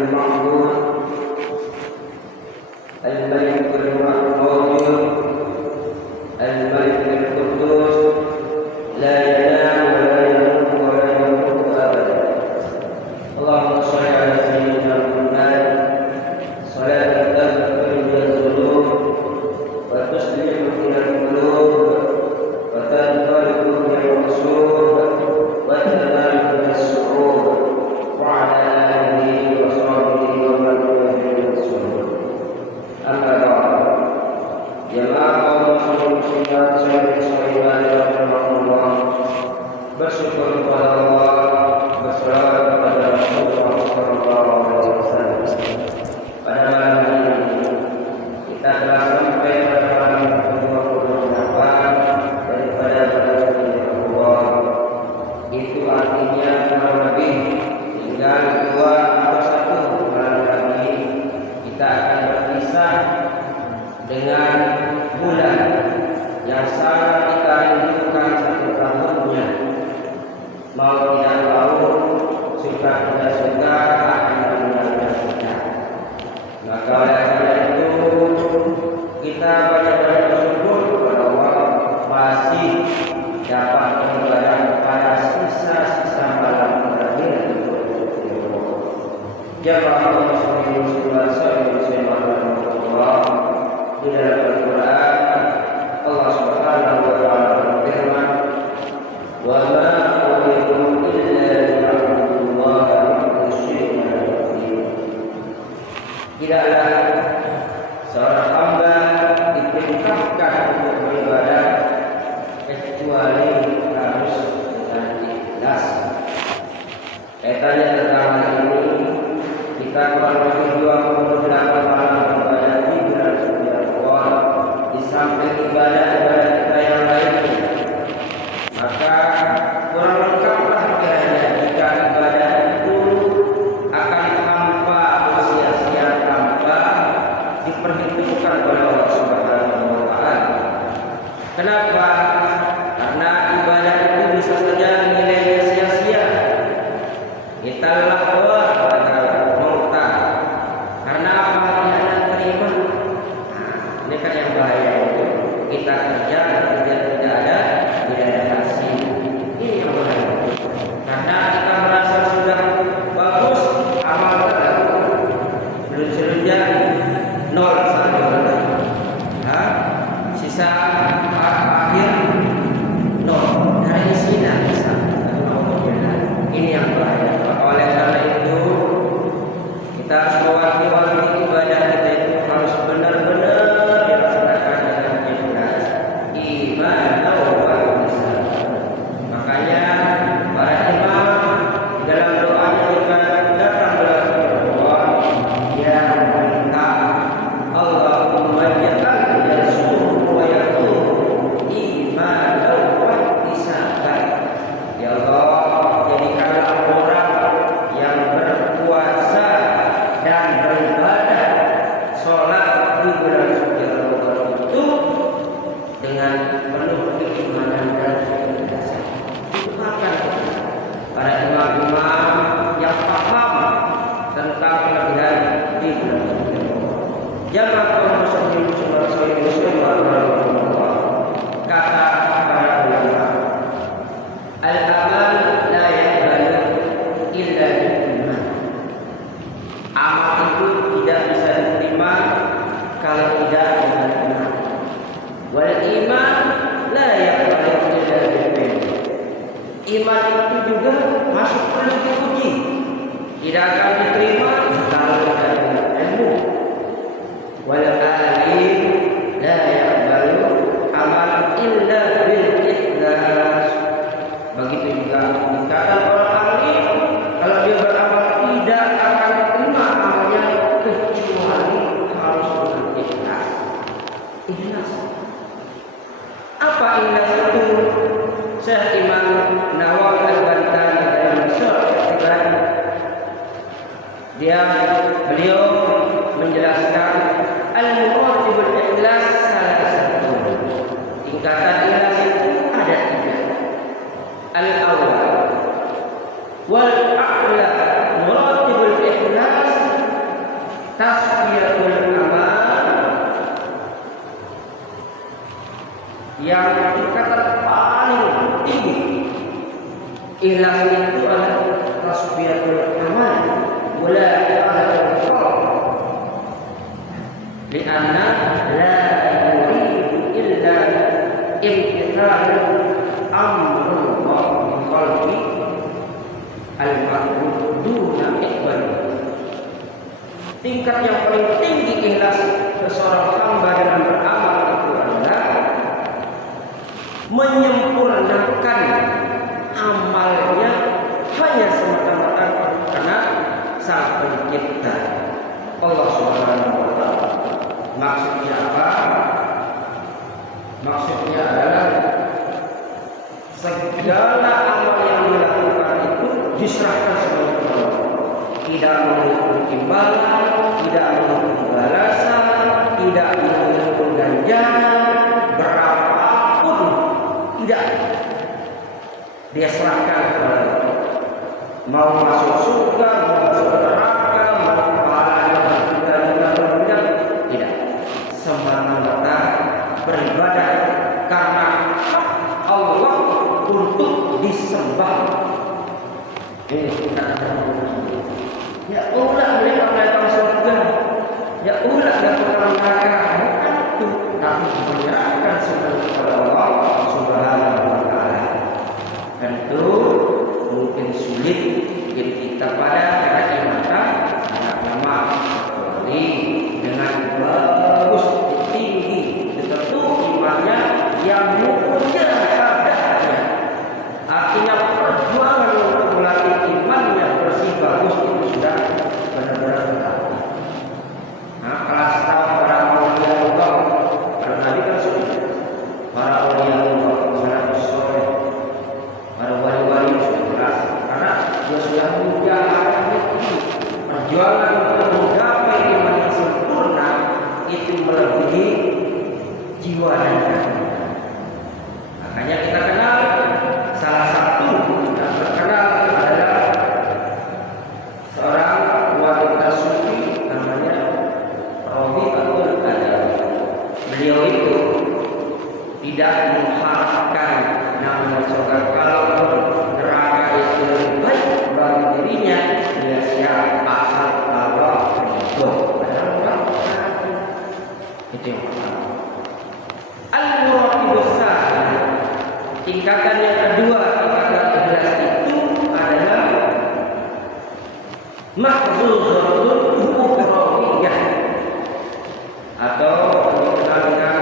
المعبود الملك المعبود الملك القدوس لا ينام ولا يموت ولا يموت أبدا. اللهم صل على سيدنا محمد صلاة تغفر من الذنوب وتصلح من القلوب وتنطلق من القصور وتنال من السعود وعلى آله وصحبه ومن والاه الرسول. أما بعد، jemaah kaum muslimin muslimat sehingga rahimakumullah, bersyukur kepada Allah, berselawat kepada Rasulullah sallallahu alaihi wasallam. Pada malam hari ini kita telah sampai pada malam ke-28 daripada bulan Allah. Itu artinya kurang lebih tinggal 2 atau 1 malam lagi kita akan berpisah dengan bulan yang sangat kita rindukan 1 tahunnya. Mau tidak mau, suka tidak suka akan meninggalkan kita. Maka oleh karena itu kita banyak-banyak bersyukur kepada Allah masih dapat beribadah pada sisa-sisa malam terakhir itu. Jemaah kaum muslimin muslimat Allah, di dalam Al-Quran Allah Subhanahu wa taala berfirman, "Wa ma umiru illa liya'budullaha mukhlishina lahu-d-din." Tidaklah seorang hamba diperintahkan untuk beribadah kecuali harus dengan ikhlas. Kaitannya tentang hal ini, kita kurang lebih 28 malam beribadah di bulan suci Ramadan, di samping ibadah-ibadah kita yang lainnya. Maka kurang lengkaplah kiranya jika ibadah itu akan tanpa sia-sia, tanpa diperhitungkan oleh Allah Subhanahu wa taala. Kenapa? Karena ibadah itu bisa saja nilainya sia-sia. Kita lahwa mauta. Karena apa? Tidak ada terima. Ini kan yang bahaya itu. Kita kerja tidak ada hasil. Ini yang bahaya. Karena kita merasa sudah bagus amal kita, belum jadi 0 saja. Sisa akhir 0 dari sini bisa. Ini yang bahaya. Oleh karena itu kita harus mewanti-wanti ibadah kita itu harus benar-benar dilaksanakan dengan ikhlas, iman wa ihsan. Makanya para imam dalam doanya jika datang bulan Ramadan, dia meminta Allahumma ja'al yasum wa yaqum iman wa ihsan. Ya Allah, jadikanlah orang yang berpuasa dan beribadah sholat di bulan suci Ramadan itu dengan penuh keimanan dan keikhlasan. Doakan para imam-imam yang paham tentang kelebihan di bulan suci Ramadan. Jangan kaum muslimin muslimat kata para ulama, al-amal la yaqbalu illa bil-iman. Amal itu tidak bisa diterima kalau tidak dengan iman. Wal iman la yaqbalu illa bil-ilm. Iman itu juga masih perlu diuji. Tidak akan diterima kalau tidak dengan ilmu. Wal alim la yaqbalu amal illa bil-ikhlas. Begitu juga dikatakan orang alim, kalau dia beramal tidak akan diterima amalnya kecuali harus dengan ikhlas. Ikhlas. Apa ikhlas itu? Syekh Imam Nawawi Al-Bantani dalam Syarah beliau menjelaskan al-muratibul ikhlas salah satu. Tingkatan ikhlas itu ada 3. Al-awwal wal a'la muratibul ikhlas Ikhlas itu adalah tasbihatul amal, wala al-qalb. Lianna la yuridu illa imtithal amrullah bi qalbi al-ma'bud duna iqbal. Tingkat yang paling tinggi ikhlas seseorang hamba dalam beramal itu adalah menyempurnakan amalnya hanya semata-mata karena Sang Pencipta Allah Subhanahu wa taala. Maksudnya apa? Maksudnya adalah segala amal yang dilakukan itu diserahkan sebagai Allah. Tidak menunggu imbalan, tidak menunggu balasan, tidak menunggu ganjaran, berapapun tidak. Dia serahkan kepada Allah. Mau masuk surga, mau masuk neraka, mau pahala tidak, tidak. Semata-mata beribadah karena Allah untuk disembah. Ini kita ya Allah mereka datang surga, ya Allah datang neraka, bukan itu, tapi menyerahkan semua kepada Allah Subhanahu wa taala. Tentu mungkin sulit kita pada karena mata sangat lemah, kecuali dengan bagus tinggi tentu imannya yang mulia kadarnya. Artinya perjuangan untuk melatih iman yang bersih bagus itu sudah benar-benar berarti. Nah, kelas tahu para aulia Allah, para nabi kan sudah para aulia Allah sangat soleh, para wali-wali sudah jelas karena dia sudah menjalani perjuangan untuk menggapai iman yang sempurna itu melebihi jiwa dan raga. Makanya kita kenal salah satu yang terkenal adalah seorang wanita sufi namanya Rabi'atul Adawi. Beliau itu tidak mengharapkan namanya surga, kalaupun neraka itu lebih baik bagi dirinya, dia siap asal Allah ridho. Itu yang pertama. Al-muratibus tsani, tingkatan yang kedua tingkatan ikhlas itu adalah mahzuzatul ukhrawiyah atau dikenal dengan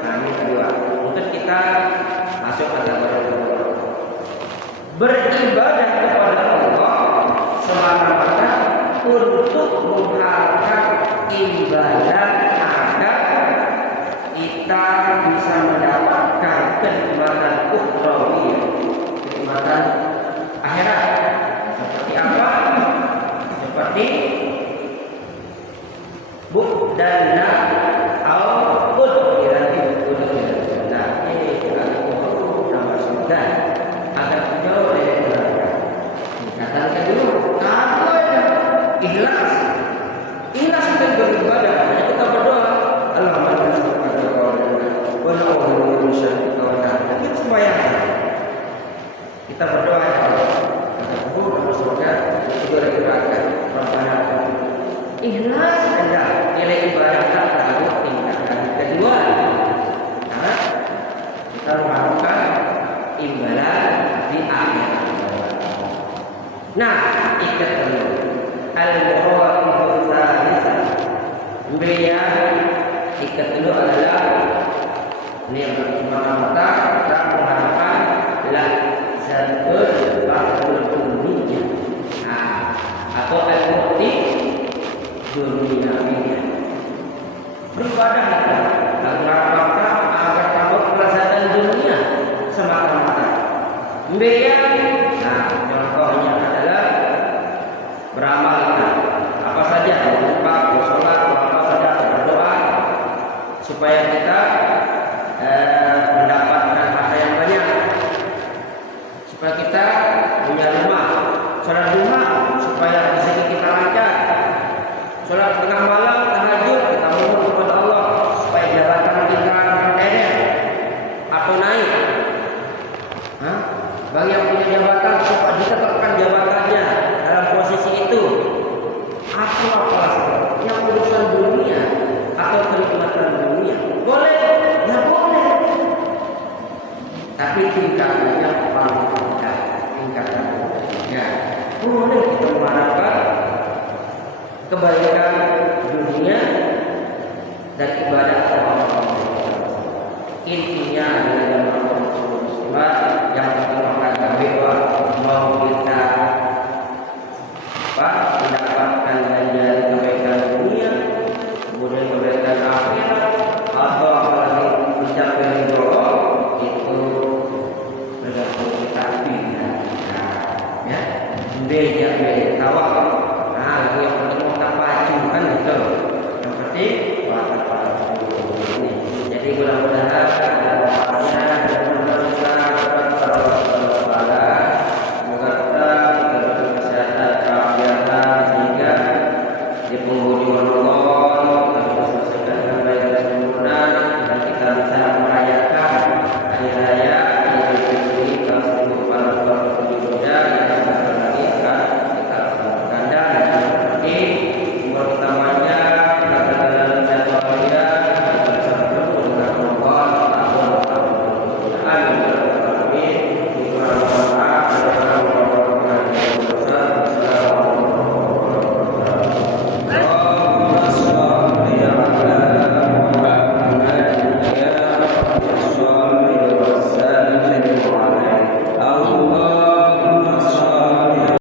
nama kedua. Mungkin kita masuk ke dalam beribadah kepada Allah semata-mata untuk mengharapkan imbalan agar kita bisa mendapatkan kenikmatan ukhrawiyah, kenikmatan akhirat. Seperti apa? Seperti budana au udhirati udhirati. Ini juga nama surga agar jauh dari neraka. Tingkatan kedua, kalau ada ikhlas, ikhlas kita beribadah. Kita berdoa, Allahumma kita sembahyang. Kita berdoa ya Allah, kita surga, kita neraka. Ikhlas adalah nilai ibadah kita tingkatan kedua. Karena kita mengharapkan imbalan di akhir. Nah, ikat dulu. Al-muratibul tsalisah. Kemudian ikat dulu adalah ini yang pertama-tama kita mengharapkan lazzatul ba'dul dunia. Nah, atau al-mu'ti dunia ini. Beribadah kita mengharapkan agar dapat kelezatan dunia semata-mata. Kemudian, nah contohnya adalah beramal kita. Apa saja, berdoa, bersolat, apa saja, berdoa supaya kita mendapatkan harta yang banyak, supaya kita punya rumah, sholat duha supaya rezeki kita lancar, sholat tengah malam, tahajud, kita mohon kepada Allah supaya jabatan kita pendek atau naik. Bagi yang punya jabatan kebaikan dunia dan ibadah Allah. Intinya adalah yang merupakan bahwa mau kita mendapatkan ganjaran kebaikan dunia, kemudian kebaikan akhirat, atau apalagi mencapai ridho Allah, itu tergantung kita pilihan kita, ya. Beda